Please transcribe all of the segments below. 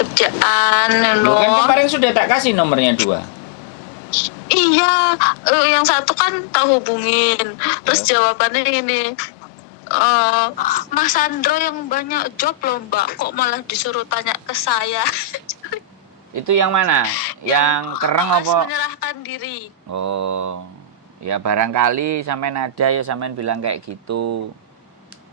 kerjaan, Lo kan no. kemarin sudah tak kasih nomornya 2. Iya, yang satu kan tak hubungin. Terus jawabannya ini, Mas Sandro yang banyak job loh Mbak, kok malah disuruh tanya ke saya. Itu yang mana? Yang kereng OS apa? menyerahkan diri. Oh, ya barangkali sampean ada ya sampean bilang kayak gitu.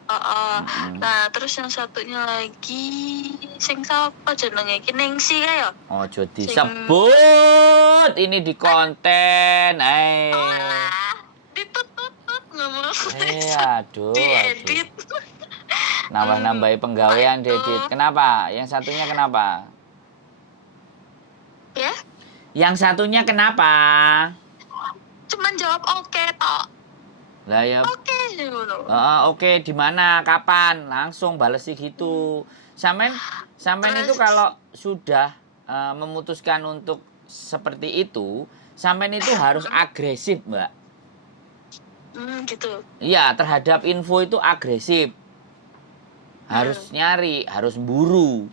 Nah, terus yang satunya lagi, sing sapa jenenge iki Ningsi kae ya? Ojo Sing disebut ini di konten. oh alah, ditutut ngomong. Aduh. Diedit. Nambah-nambahi penggawean Dedit. Kenapa? Yang satunya kenapa? Ya, Yang satunya kenapa? cuman jawab oke tok. Lah ya. Oke sih ngono. Oke, di mana? Kapan? Langsung bales sih gitu. Sampean itu Terus kalau sudah memutuskan untuk seperti itu, sampean itu harus agresif, Mbak. gitu. Iya, terhadap info itu agresif. Harus nyari, harus buru.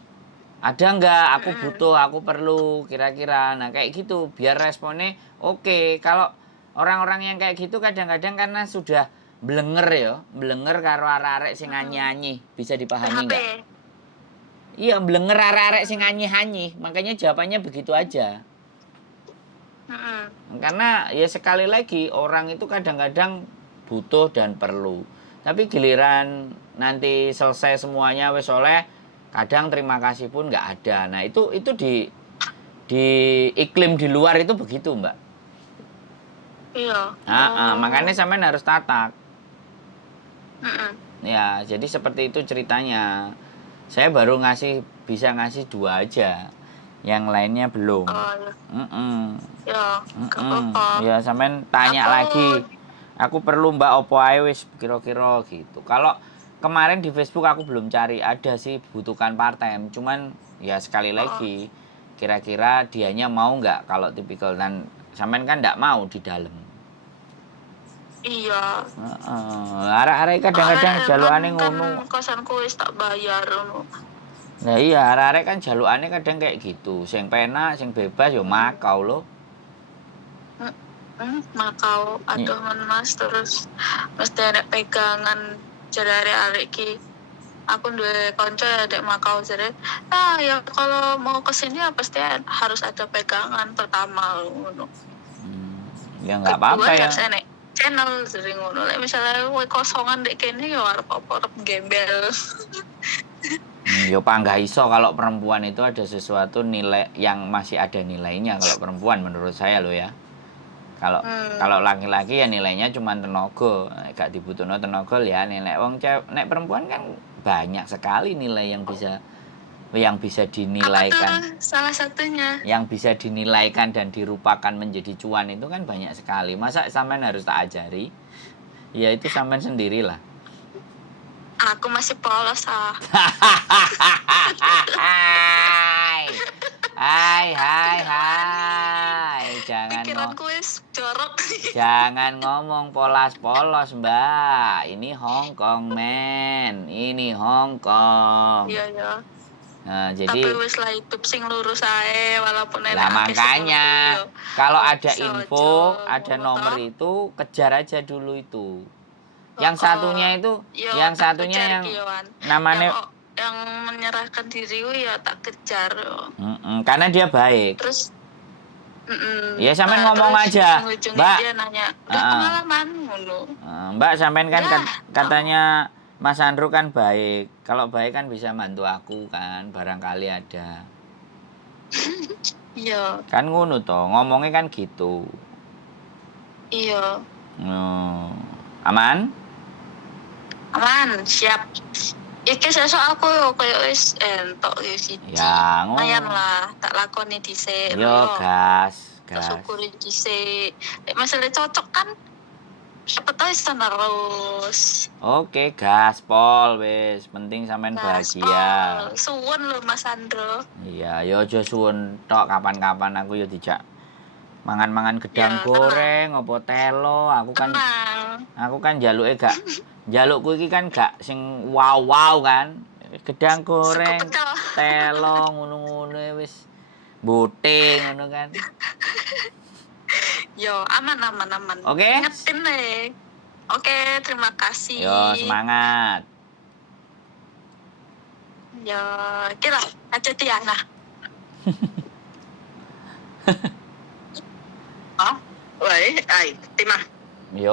Ada nggak? Aku butuh, aku perlu, kira-kira. Nah, kayak gitu. Biar responnya oke. Kalau orang-orang yang kayak gitu kadang-kadang karena sudah blenger ya. Blenger karo arek-arek sing nyanyi. Bisa dipahami PHP. nggak? Iya, blenger arek-arek sing nyanyi. Makanya jawabannya begitu aja. Karena ya sekali lagi orang itu kadang-kadang butuh dan perlu. Tapi giliran nanti selesai semuanya wes oleh, kadang terima kasih pun nggak ada. Nah itu di iklim di luar itu begitu Mbak. Iya. Makanya sampean harus tatak. Ya jadi seperti itu ceritanya. Saya baru bisa ngasih 2 aja. Yang lainnya belum. Ya, gak apa-apa. Ya sampean tanya lagi. Aku perlu Mbak opo ae wis kira-kira gitu. Kalau kemarin di Facebook aku belum cari, ada sih butuhkan part time. Cuman ya sekali lagi kira-kira dianya mau nggak kalau tipikal, dan sampean kan nggak mau di dalam. Iya. Arek-arek kadang-kadang jalukane ngono. Kan kosanku wis tak bayar ngono. Nah iya, arek-arek kan jalukane kadang kayak gitu. Sing penak, sing bebas yo makau lho. Makau aduh mas, terus mesti ada pegangan jare arek iki. Aku duwe konco ya dek Makau jadi ya kalau mau kesini ya pasti harus ada pegangan pertama ngono. Ya nggak apa-apa ya. Harus enek channel sering ngono. Lek misalnya kowe kosongan dek kene ya arep apa gembel. Yo panggah iso kalau perempuan itu ada sesuatu nilai yang masih ada nilainya kalau perempuan menurut saya loh ya. Kalau laki-laki ya nilainya cuma tenaga, gak dibutuhno tenaga ya. Nek wong cewek, nek perempuan kan banyak sekali nilai yang bisa dinilaikan. Apa tuh salah satunya? Yang bisa dinilaikan dan dirupakan menjadi cuan itu kan banyak sekali. Masa sampean harus tak ajari? Ya itu sampean sendirilah. Aku masih polos Hai. Pikiranku wis jorok. Jangan ngomong polos-polos, Mbak. Ini Hongkong, men. Ini Hongkong. Iya. Nah, jadi tapi wis lah hidup sing lurus ae walaupun lah makanya kalau ada info, ada nomor itu kejar aja dulu itu. Yang satunya itu, yang namanya yang menyerahkan diri ya tak kejar. Karena dia baik. Terus ya sampean ngomong aja, Mbak. Dia nanya, udah pengalaman ngono. Mbak sampean kan katanya Mas Andrew kan baik. Kalau baik kan bisa bantu aku kan, barangkali ada. Iya. Kan ngono toh, ngomongnya kan gitu. Iya. Aman? Aman, siap. Iki sesuk aku yo koyo wis entok yo siji. Ya, lumayan lah, tak lakoni dhisik. Yo gas. Syukuri dhisik. Nek masalah cocok kan siapa tahu terus. Oke, gaspol wis, penting sampean bahagia. Suwun lho Mas Andro. Iya, yo aja suwun tok, kapan-kapan aku yo dijak mangan-mangan gedang goreng opo telo, aku kan njaluke jalukku iki kan gak sing wow kan. Gedang goreng, pecel. telong ngono-ngono wis bote ngono kan. Yo, aman. Oke? Ingetin deh. Oke, terima kasih. Yo, semangat. Yo, kira aja Tiana. Oh, woi, ai, timah. Yo